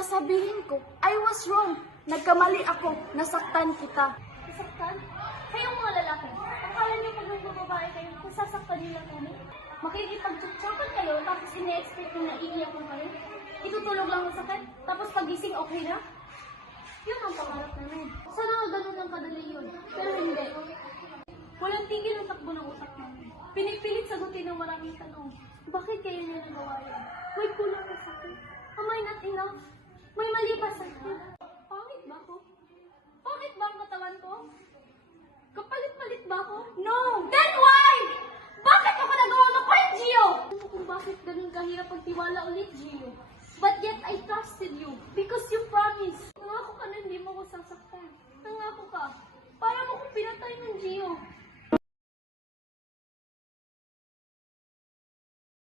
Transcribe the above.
sasabihin ko, I was wrong. Nagkamali ako, nasaktan kita. Nasaktan? Kayong mga lalaki, akala niyo pag nagbababae kayo, kung sasaktan nila kami? Makikipag-tsuktsukan kayo, tapos ine-expect na naiiyak mo kayo? Itutulog lang ang sakit, tapos pagising okay na? Yun ang pangarap namin. Sana nga ganun lang kadali yun. Pero hindi. Walang tigil ang takbo ng utak namin. Pinipilit sagutin ng maraming tanong. Bakit kayo niya nagawa yun? May kulang na sakit. Am I not enough? May mali ba sa akin? Pangit ba ako? Pangit ba ang katawan ko? Kapalit-palit ba ako? No! Then why? Bakit ako nagawa ng Gio? Alam mo kung bakit ganun kahirap pagtiwala ulit, Gio. But yet I trusted you because you promised